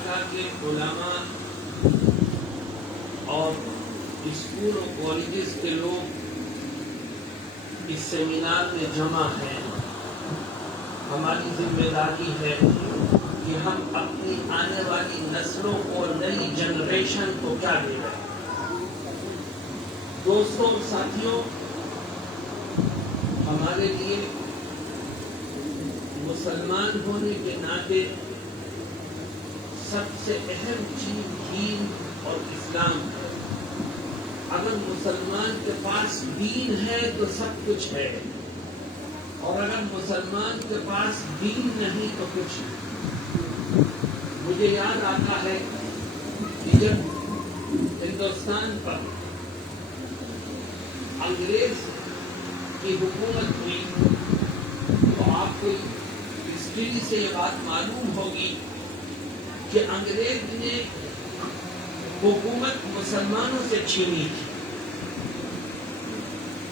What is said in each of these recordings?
علاقہ کے علماء اور اسکول اور کالجز کے لوگ اس سیمینار میں جمع ہیں. ہماری ذمہ داری ہے کہ ہم اپنی آنے والی نسلوں کو، نئی جنریشن کو کیا دے رہے ہیں. دوستوں اور ساتھیوں، ہمارے لیے مسلمان ہونے کے ناطے سب سے اہم چیز دین اور اسلام ہے. اگر مسلمان کے پاس دین ہے تو سب کچھ ہے، اور اگر مسلمان کے پاس دین نہیں تو کچھ نہیں. مجھے یاد آتا ہے کہ جب ہندوستان پر انگریز کی حکومت ہوئی تو آپ کو ہسٹری سے یہ بات معلوم ہوگی کہ انگریز نے حکومت مسلمانوں سے چھینی تھی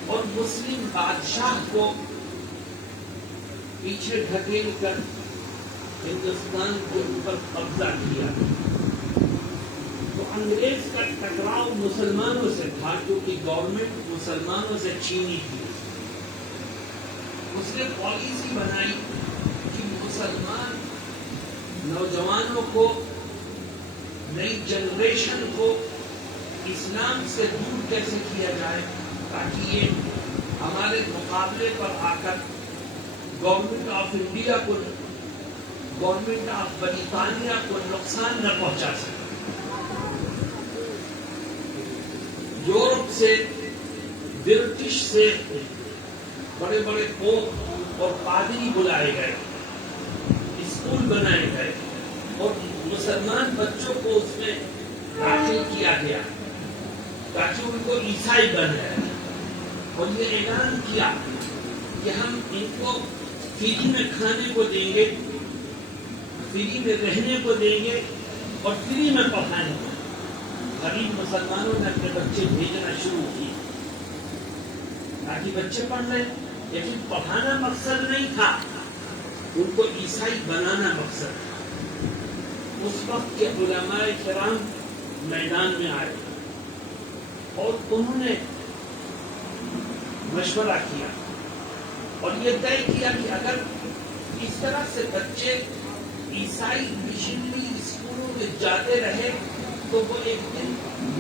اور مسلم بادشاہ کو پیچھے ڈھکیل کر ہندوستان کے اوپر قبضہ کیا. تو انگریز کا ٹکراؤ مسلمانوں سے تھا کیونکہ گورنمنٹ مسلمانوں سے چھینی تھی. اس نے پالیسی بنائی کہ مسلمان نوجوانوں کو، نئی جنریشن کو اسلام سے دور کیسے کیا جائے تاکہ یہ ہمارے مقابلے پر آ کر گورنمنٹ آف انڈیا کو، گورنمنٹ آف برطانیہ کو نقصان نہ پہنچا سکے. یورپ سے، برٹش سے بڑے بڑے پوپ اور پادری بلائے گئے، اسکول بنائے گئے اور مسلمان بچوں کو اس میں داخل کیا گیا تاکہ ان کو عیسائی بن جائے. اور یہ اعلان کیا کہ ہم ان کو فری میں کھانے کو دیں گے، فری میں رہنے کو دیں گے اور فری میں پڑھائیں گے. غریب مسلمانوں نے اپنے بچے بھیجنا شروع کیے تاکہ بچے پڑھ لیں، لیکن پڑھانا مقصد نہیں تھا، ان کو عیسائی بنانا مقصد تھا. اس وقت کے علماء کرام میدان میں آئے اور انہوں نے مشورہ کیا اور یہ طے کیا کہ اگر اس طرح سے بچے عیسائی مشنری اسکولوں میں جاتے رہے تو وہ ایک دن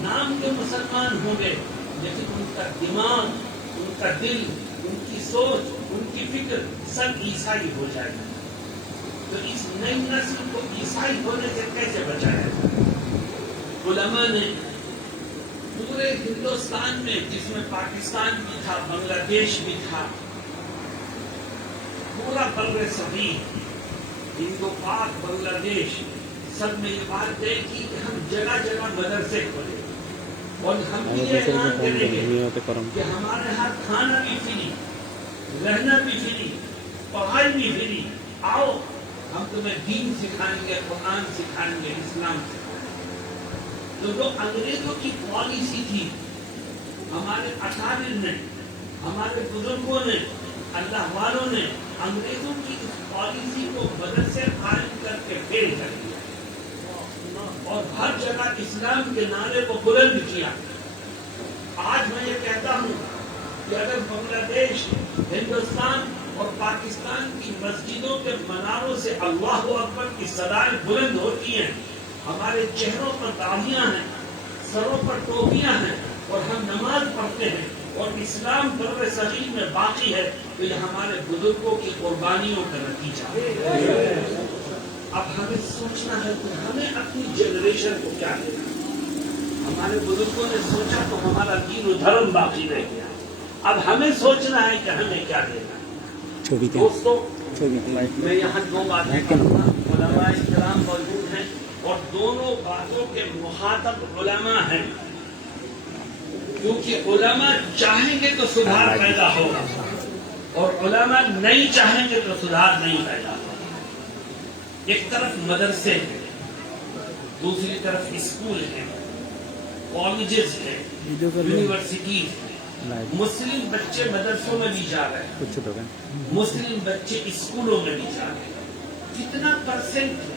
نام کے مسلمان ہوں گے لیکن ان کا دماغ، ان کا دل، ان کی سوچ، ان کی فکر سب عیسائی ہو جائے گا. تو اس نئی نسل کو عیسائی ہونے سے کیسے بچایا جائے؟ علماء نے پورے ہندوستان میں، جس میں پاکستان بھی تھا، بنگلہ دیش بھی تھا، پورا بر صغیر، ہند و پاک، بنگلہ دیش، سب میں یہ بات طے کی کہ ہم جگہ جگہ مدرسے کھولیں اور ہم یہ اعلان کریں گے کہ ہمارے ہاں کھانا بھی فری، رہنا بھی فری، پڑھائی بھی فری. آؤ ہم تمہیں دین سکھائیں گے، قرآن سکھائیں گے، اسلام سکھائیں گے. تو جو انگریزوں کی پالیسی تھی، ہمارے اکابر نے، ہمارے بزرگوں نے، اللہ والوں نے انگریزوں کی اس پالیسی کو مدرسے قائم کر کے فیل کر دیا اور ہر جگہ اسلام کے نعرے کو بلند کیا. آج میں یہ کہتا ہوں کہ اگر بنگلہ دیش، ہندوستان اور پاکستان کی مسجدوں کے مناروں سے اللہ اکبر کی صدائیں بلند ہوتی ہیں، ہمارے چہروں پر داڑھیاں ہیں، سروں پر ٹوپیاں ہیں اور ہم نماز پڑھتے ہیں اور اسلام بر صغیر میں باقی ہے، تو یہ ہمارے بزرگوں کی قربانیوں کا نتیجہ ہے. اب ہمیں سوچنا ہے کہ ہمیں اپنی جنریشن کو کیا دینا. ہمارے بزرگوں نے سوچا تو ہمارا دین و دھرم باقی رہ گیا. اب ہمیں سوچنا ہے کہ ہمیں کیا دینا. دوستوں، میں یہاں دو باتیں کروں گا. علماء کرام موجود ہیں اور دونوں باتوں کے مخاطب علماء ہیں، کیونکہ علماء چاہیں گے تو سدھار پیدا ہوگا اور علماء نہیں چاہیں گے تو سدھار نہیں پیدا ہوگا. ایک طرف مدرسے ہیں، دوسری طرف اسکول ہیں، کالجز ہیں، یونیورسٹیز ہیں. مسلم بچے مدرسوں میں بھی جا رہے ہیں، مسلم بچے اسکولوں میں بھی جا رہے ہیں. کتنا پرسنٹ ہے؟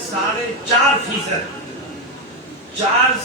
4.5%, 4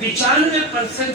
95%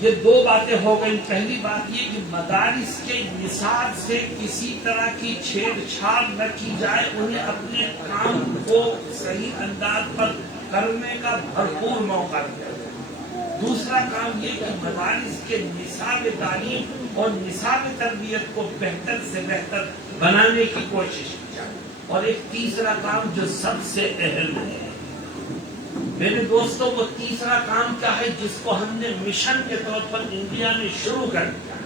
یہ دو باتیں ہو گئی. پہلی بات یہ کہ مدارس کے نصاب سے کسی طرح کی چھیڑ چھاڑ نہ کی جائے، انہیں اپنے کام کو صحیح انداز پر کرنے کا بھرپور موقع دیا جائے. دوسرا کام یہ کہ مدارس کے نصاب تعلیم اور نصاب تربیت کو بہتر سے بہتر بنانے کی کوشش کی جائے. اور ایک تیسرا کام جو سب سے اہم ہے میرے دوستوں، وہ تیسرا کام کیا ہے جس کو ہم نے مشن کے طور پر انڈیا میں شروع کر دیا.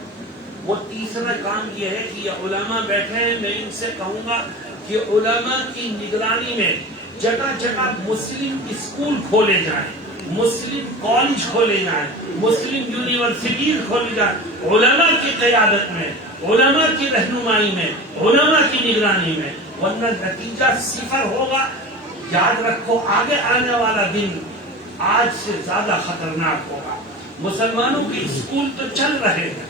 وہ تیسرا کام یہ ہے کہ یہ علماء بیٹھے ہیں، میں ان سے کہوں گا کہ علماء کی نگرانی میں جگہ جگہ مسلم اسکول کھولے جائیں، مسلم کالج کھولے جائیں، مسلم یونیورسٹیز کھولے جائیں، علماء کی قیادت میں، علماء کی رہنمائی میں، علماء کی نگرانی میں. ورنہ نتیجہ صفر ہوگا. یاد رکھو آگے آنے والا دن آج سے زیادہ خطرناک ہوگا. مسلمانوں کے اسکول تو چل رہے ہیں،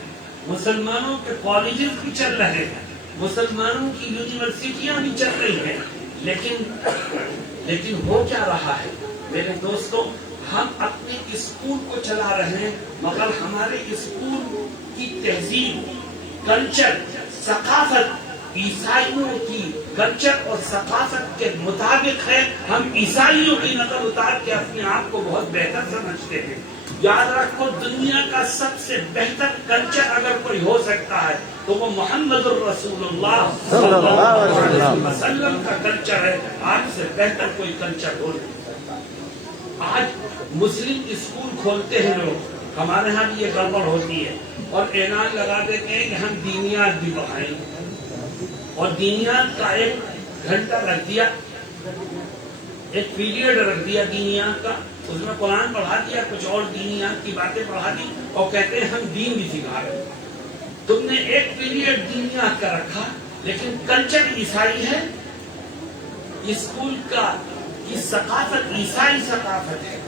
مسلمانوں کے کالجز بھی چل رہے ہیں، مسلمانوں کی یونیورسٹیاں بھی چل رہی ہیں، لیکن ہو کیا رہا ہے میرے دوستوں؟ ہم اپنے اسکول کو چلا رہے ہیں مگر ہمارے اسکول کی تہذیب، کلچر، ثقافت عیسائیوں کی کلچر اور ثقافت کے مطابق ہے. ہم عیسائیوں کی نقل اتار کے اپنے آپ کو بہت بہتر سمجھتے ہیں. یاد رکھو دنیا کا سب سے بہتر کلچر اگر کوئی ہو سکتا ہے تو وہ محمد الرسول اللہ صلی اللہ علیہ وسلم کا کلچر ہے. آج سے بہتر کوئی کلچر ہو نہیں سکتا. آج مسلم اسکول کھولتے ہیں لوگ، ہمارے ہاں بھی یہ گڑبڑ ہوتی ہے اور اعلان لگا دیتے ہیں کہ ہم دینیات بھی پڑھائیں گے، اور دینیات کا ایک گھنٹہ رکھ دیا، ایک پیریڈ رکھ دیا دینیات کا، اس میں قرآن پڑھا دیا، کچھ اور دینیات کی باتیں پڑھا دی اور کہتے ہیں ہم دین بھی سکھا رہے ہیں. تم نے ایک پیریڈ دینیات کا رکھا لیکن کلچر عیسائی ہے. اسکول کا یہ ثقافت عیسائی ثقافت ہے.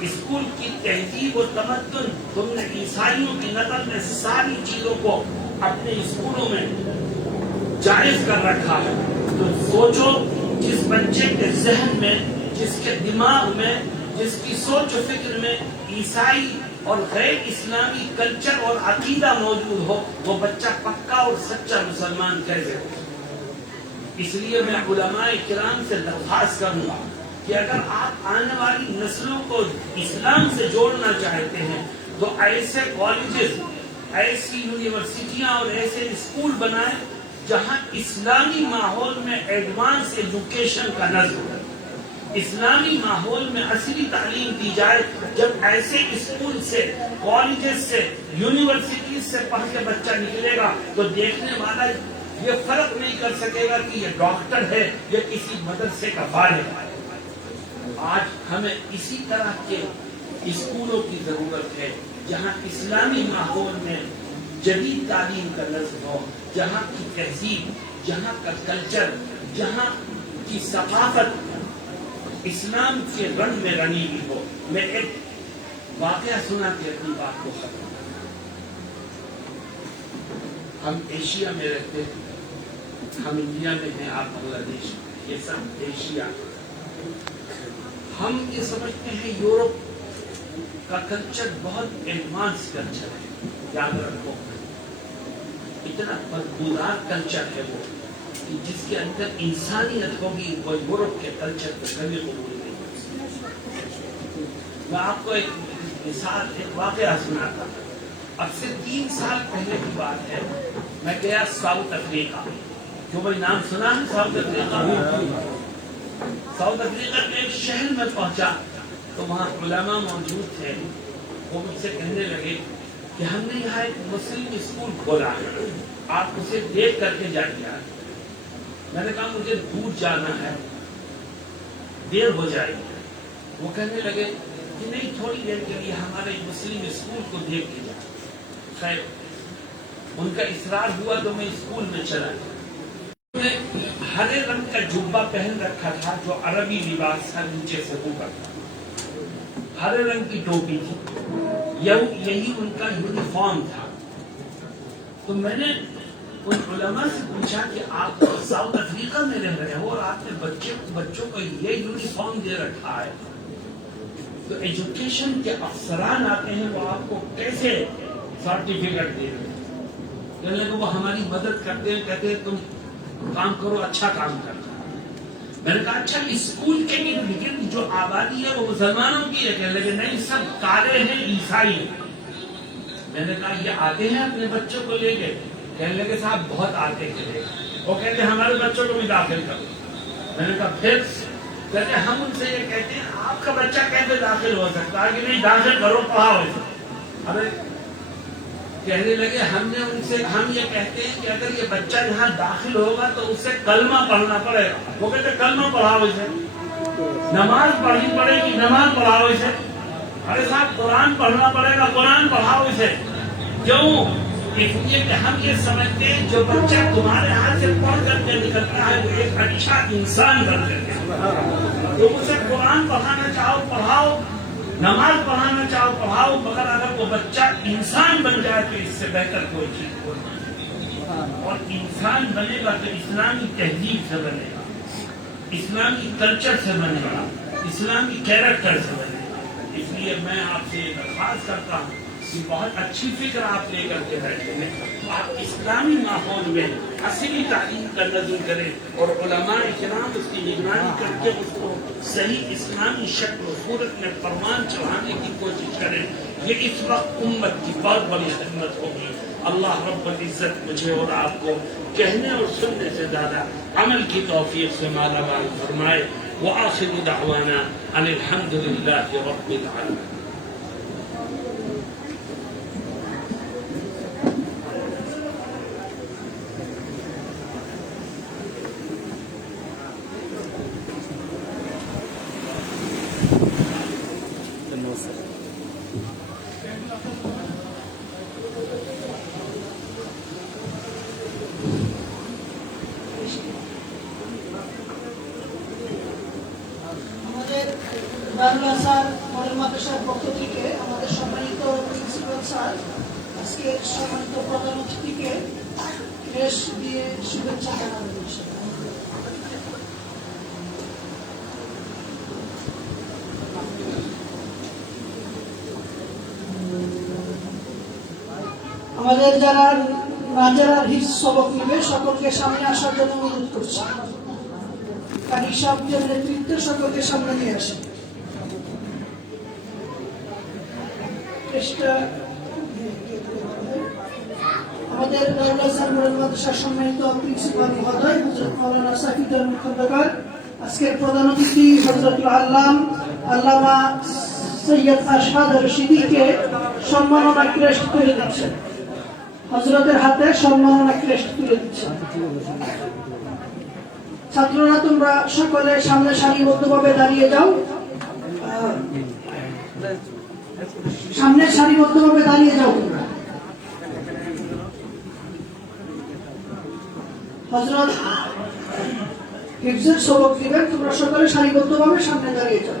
اسکول کی تہذیب و تمدن تم نے عیسائیوں کی نقل میں ساری چیزوں کو اپنے اسکولوں میں جائز کر رکھا ہے. تو سوچو جس بچے کے ذہن میں، جس کے دماغ میں، جس کی سوچ و فکر میں عیسائی اور غیر اسلامی کلچر اور عقیدہ موجود ہو، وہ بچہ پکا اور سچا مسلمان کیسے ہو؟ اس لیے میں علماء کرام سے درخواست کروں گا کہ اگر آپ آنے والی نسلوں کو اسلام سے جوڑنا چاہتے ہیں تو ایسے کالجز، ایسی یونیورسٹیاں اور ایسے اسکول بنائیں جہاں اسلامی ماحول میں ایڈوانس ایجوکیشن کا نظم ہے، اسلامی ماحول میں اصلی تعلیم دی جائے. جب ایسے اسکول سے، کالجز سے، یونیورسٹیز سے پڑھ کے بچہ نکلے گا تو دیکھنے والا یہ فرق نہیں کر سکے گا کہ یہ ڈاکٹر ہے یا کسی مدرسے کا والد ہے. آج ہمیں اسی طرح کے اسکولوں کی ضرورت ہے جہاں اسلامی ماحول میں جدید تعلیم کا نظم ہو، جہاں کی تہذیب، جہاں کا کلچر، جہاں کی ثقافت اسلام کے رنگ میں رنگی ہوئی ہو. میں ایک واقعہ سنا کے اپنی بات کو ختم کروں. ہم ایشیا میں رہتے ہیں، ہم انڈیا میں ہیں، آپ بنگلہ دیش میں، یہ سب ایشیا. ہم یہ سمجھتے ہیں یورپ کا کلچر بہت ایڈوانس کلچر ہے. یاد رکھو اتنا بدبودار کلچر ہے وہ کہ جس کے اندر انسانیت ہوگی وہ یورپ کے کلچر کو کبھی قبول نہیں کر سکتی. میں آپ کو ایک مثال، ایک واقعہ سناتا ہوں. اب سے 3 سال پہلے کی بات ہے. میں گیا ساؤتھ افریقہ. کیوں بھائی نام سنا ہے ساؤتھ افریقہ؟ ساؤتھ افریقہ کے ایک شہر میں پہنچا تو وہاں علماء موجود تھے. وہ مجھ سے کہنے لگے کہ ہم نے یہاں ایک مسلم اسکول کھولا ہے، آپ اسے دیکھ کر کے جائیے. میں نے کہا مجھے دور جانا ہے، دیر ہو جائے گی. وہ کہنے لگے کہ نہیں، تھوڑی دیر کے لیے ہمارے مسلم اسکول کو دیکھ کے جائیں. خیر ان کا اصرار ہوا تو میں اسکول میں چلا گیا. میں ہرے رنگ کا جبہ پہن رکھا تھا جو عربی لباس تھا، نیچے سے اوپر تھا. ہرے رنگ کی ٹوپی تھی، یہی ان کا یونیفارم تھا. تو میں نے ان علماء سے پوچھا کہ آپ ساؤتھ افریقہ میں رہ رہے ہو اور آپ نے بچوں کو یہ یونیفارم دے رکھا ہے. تو ایجوکیشن کے افسران آتے ہیں، وہ آپ کو کیسے سرٹیفکیٹ دے رہے ہیں؟ کہنے کو وہ ہماری مدد کرتے ہیں، کہتے ہیں تم کام کرو، اچھا کام کرتا ہے۔ میں نے کہا اچھا اسکول کے لیے، لیکن جو آبادی ہے وہ مسلمانوں کی ہے؟ کہنے لگے نہیں، سب کالے ہیں، عیسائی ہیں۔ میں نے کہا یہ آتے ہیں اپنے بچوں کو لے کے؟ کہنے لگے صاحب بہت آتے ہیں۔ وہ کہتے ہیں ہمارے بچوں کو بھی داخل کرو۔ میں نے کہا پھر؟ کہتے ہم ان سے یہ کہتے ہیں آپ کا بچہ کیسے داخل ہو سکتا ہے؟ کہ نہیں داخل کرو، پڑھاؤ اسے۔ ارے کہنے لگے ہم یہ کہتے ہیں کہ اگر یہ بچہ یہاں داخل ہوگا تو اسے کلمہ پڑھنا پڑے گا۔ وہ کہتے کلمہ پڑھاؤ اسے، نماز پڑھنی پڑے گی، نماز پڑھاؤ اسے۔ ارے صاحب قرآن پڑھنا پڑے گا، قرآن پڑھاؤ اسے۔ کیوں؟ اس لیے کہ ہم یہ سمجھتے ہیں جو بچہ تمہارے ہاتھ سے پڑھ کر کے نکلتا ہے وہ ایک اچھا انسان بن کر کے، تم اسے قرآن پڑھانا چاہو پڑھاؤ، نماز پڑھانا چاہو پڑھاؤ، مگر اگر وہ بچہ انسان بن جائے تو اس سے بہتر کوئی چیز ہو نہیں۔ اور انسان بنے گا تو اسلامی تہذیب سے بنے گا، اسلامی کلچر سے بنے گا، اسلامی کیریکٹر سے بنے گا۔ اس لیے میں آپ سے درخواست کرتا ہوں کہ بہت اچھی فکر آپ لے کر کے بیٹھے ہیں، آپ اسلامی ماحول میں اصلی تعلیم کا نظم کریں اور علماء کرام اس کی نگرانی کر کے اس کو صحیح اسلامی شکل و صورت میں فرمان چڑھانے کی کوشش کریں۔ یہ اس وقت امت کی بہت بڑی خدمت ہوگی۔ اللہ رب العزت مجھے اور آپ کو کہنے اور سننے سے زیادہ عمل کی توفیق سے مالا مال فرمائے۔ وآخر دعوانا ان الحمد للہ رب العالمین۔ দারুল স্যার মডেল মাদ্রাসার পক্ষ থেকে আমাদের সম্মানিত প্রিন্সিপাল স্যার আজকে সম্মানিত প্রধান অতিথিকে ক্রেশ দিয়ে শুভেচ্ছা জানাবেন। আমাদের যারা নাজারার হিফজ সবক নেবে সকলকে সামনে আসার জন্য অনুরোধ করছি। কারি সাহেবের নেতৃত্বে সকলকে সামনে নিয়ে আসেন। আমাদের দারুল হাসান মডেল মাদ্রাসার সম্মানিত প্রিন্সিপাল মহোদয় হযরত মাওলানা সাফিউদ্দিন খন্দকার, আজকের প্রধান অতিথি হযরতুল আল্লাম আল্লামা সৈয়দ আশহাদ রশিদীকে সম্মাননা ক্রেস্ট তুলে দিচ্ছেন। হযরতের হাতে সম্মাননা ক্রেস্ট তুলে দিচ্ছেন। ছাত্ররা তোমরা সকলে সামনে সারিবদ্ধভাবে দাঁড়িয়ে যাও, সামনে সারিবদ্ধভাবে দাঁড়িয়ে যাও। তোমরা হযরত হিফজের সবক দিবেন, তোমরা সকলে সারিবদ্ধভাবে সামনে দাঁড়িয়ে যাও।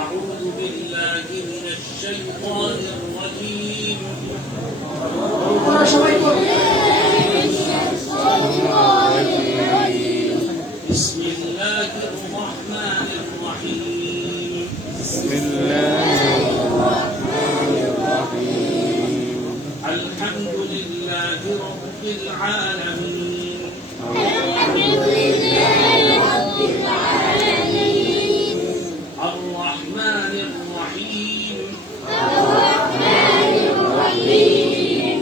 أعوذ بالله من الشيطان الرجيم بسم الله الرحمن الرحيم بسم الله الرحمن الرحيم الحمد لله رب العالمين الحمد لله رب العالمين الرحمن الرحيم الرحمن الرحيم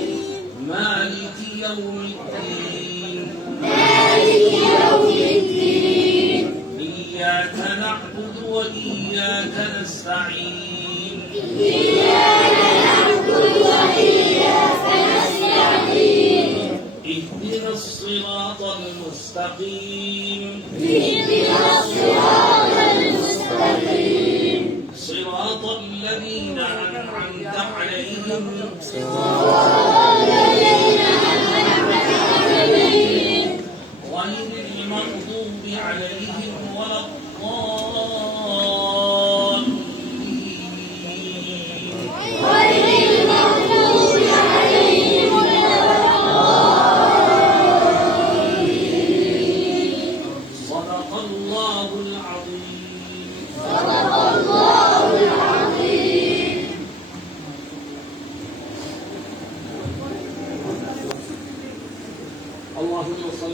مالك يوم الدين مالك يوم الدين إياك نعبد وإياك نستعين إياك نعبد وإياك نستعين اهدنا الصراط المستقيم اهدنا الصراط المستقيم صراط الذين أنعمت عليهم الذين أنعمت عليهم غير المغضوب عليهم ولا الضالين. غير المغضوب عليهم ولا الضالين. صدق الله العظيم. صدق الله العظيم. اللهم صل